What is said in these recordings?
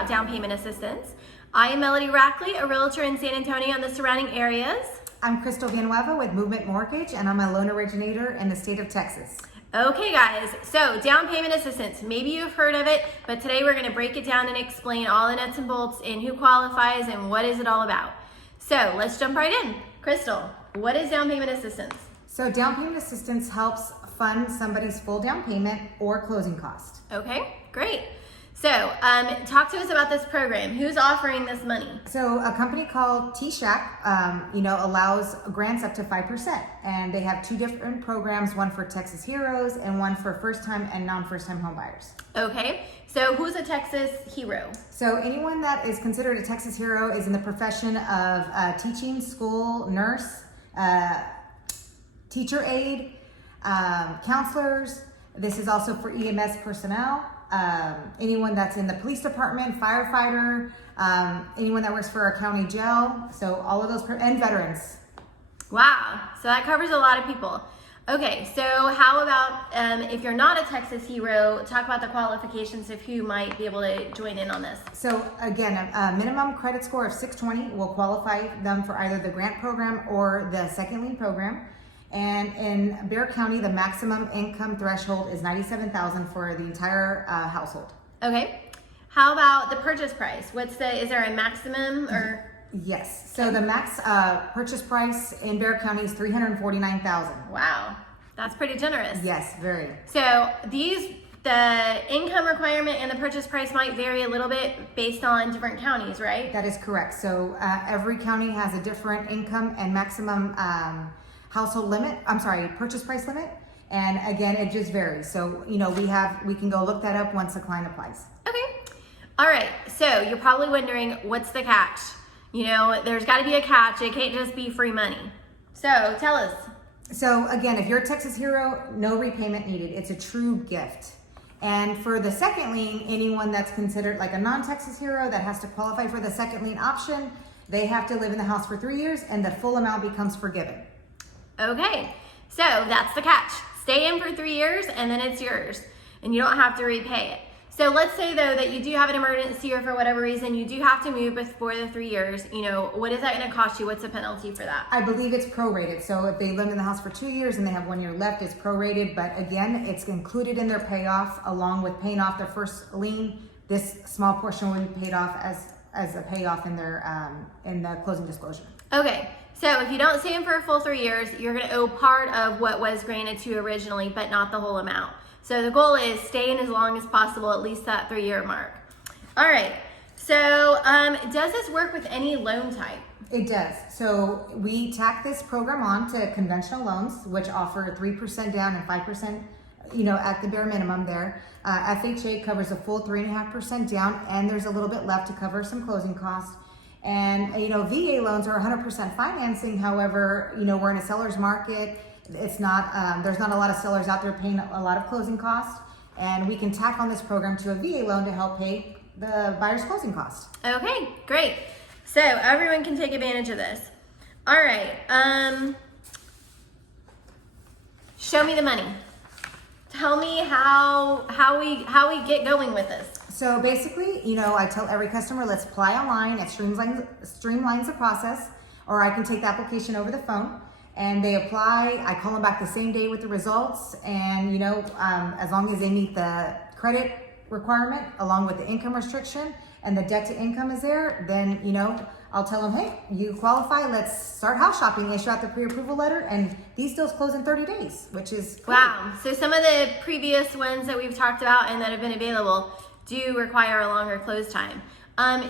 about down payment assistance. I am Melody Rackley, a realtor in San Antonio and the surrounding areas. I'm Crystal Villanueva with Movement Mortgage, and I'm a loan originator in the state of Texas. Okay guys, so down payment assistance, maybe you've heard of it, but today we're gonna break it down and explain all the nuts and bolts and who qualifies and what is it all about. So let's jump right in. Crystal, what is down payment assistance? So down payment assistance helps fund somebody's full down payment or closing cost. Okay, great. So talk to us about this program. Who's offering this money? So a company called TSAHC, allows grants up to 5%, and they have two different programs, one for Texas Heroes and one for first-time and non-first-time home buyers. Okay, so who's a Texas hero? So anyone that is considered a Texas hero is in the profession of teaching, school, nurse, teacher aide, counselors. This is also for EMS personnel. Anyone that's in the police department, firefighter, anyone that works for our county jail, so all of those, and veterans. Wow, so that covers a lot of people. Okay, so how about if you're not a Texas hero, talk about the qualifications of who might be able to join in on this. So again, a minimum credit score of 620 will qualify them for either the grant program or the second lien program. And in Bexar County, the maximum income threshold is $97,000 for the entire household. Okay. How about the purchase price? Is there a maximum or? Yes. So the max purchase price in Bexar County is $349,000. Wow, that's pretty generous. Yes, very. So the income requirement and the purchase price might vary a little bit based on different counties, right? That is correct. So every county has a different income and maximum purchase price limit. And again, it just varies. So, we can go look that up once the client applies. Okay. All right. So you're probably wondering, what's the catch? There's got to be a catch. It can't just be free money. So tell us. So again, if you're a Texas hero, no repayment needed. It's a true gift. And for the second lien, anyone that's considered like a non-Texas hero that has to qualify for the second lien option, they have to live in the house for 3 years and the full amount becomes forgiven. Okay, so that's the catch. Stay in for 3 years and then it's yours and you don't have to repay it. So let's say though that you do have an emergency or for whatever reason you do have to move before the 3 years, what is that gonna cost you? What's the penalty for that? I believe it's prorated. So if they lived in the house for 2 years and they have 1 year left, it's prorated. But again, it's included in their payoff along with paying off their first lien. This small portion will be paid off as a payoff in their in the closing disclosure. Okay. So if you don't stay in for a full 3 years, you're going to owe part of what was granted to you originally, but not the whole amount. So the goal is stay in as long as possible, at least that 3 year mark. All right. So does this work with any loan type? It does. So we tack this program on to conventional loans, which offer 3% down and 5%, at the bare minimum there. FHA covers a full 3.5% down, and there's a little bit left to cover some closing costs. And VA loans are 100% financing. However, we're in a seller's market. It's not there's not a lot of sellers out there paying a lot of closing costs, and we can tack on this program to a VA loan to help pay the buyer's closing costs. Okay, great. So everyone can take advantage of this. All right. Show me the money. Tell me how we get going with this. So basically, I tell every customer, let's apply online. It streamlines the process, or I can take the application over the phone, and they apply. I call them back the same day with the results, and as long as they meet the credit requirement along with the income restriction and the debt to income is there, then I'll tell them, hey, you qualify. Let's start house shopping. Issue out the pre-approval letter, and these deals close in 30 days, which is great. Wow. So some of the previous ones that we've talked about and that have been available do require a longer close time.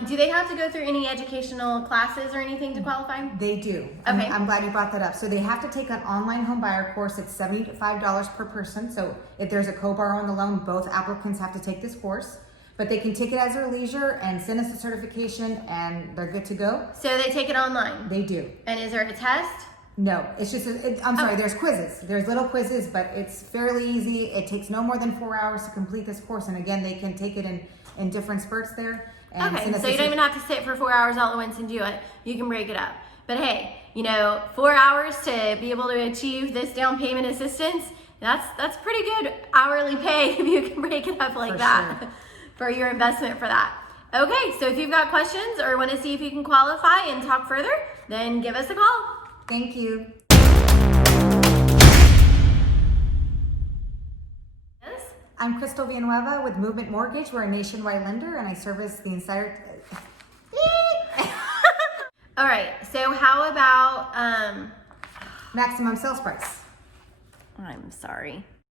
Do they have to go through any educational classes or anything to qualify? They do. Okay. I'm glad you brought that up. So they have to take an online home buyer course. It's $75 per person. So if there's a co-borrow on the loan, both applicants have to take this course. But they can take it as their leisure and send us a certification, and they're good to go. So they take it online? They do. And is there a test? No, it's just, there's quizzes. There's little quizzes, but it's fairly easy. It takes no more than 4 hours to complete this course. And again, they can take it in different spurts there. And okay, so you don't even have to sit for 4 hours all at once and do it. You can break it up. But hey, 4 hours to be able to achieve this down payment assistance, that's pretty good hourly pay if you can break it up like that. Sure. For your investment for that. Okay, so if you've got questions or want to see if you can qualify and talk further, then give us a call. Thank you. Yes? I'm Crystal Villanueva with Movement Mortgage. We're a nationwide lender, and I service the entire. All right, so how about, Maximum sales price. I'm sorry.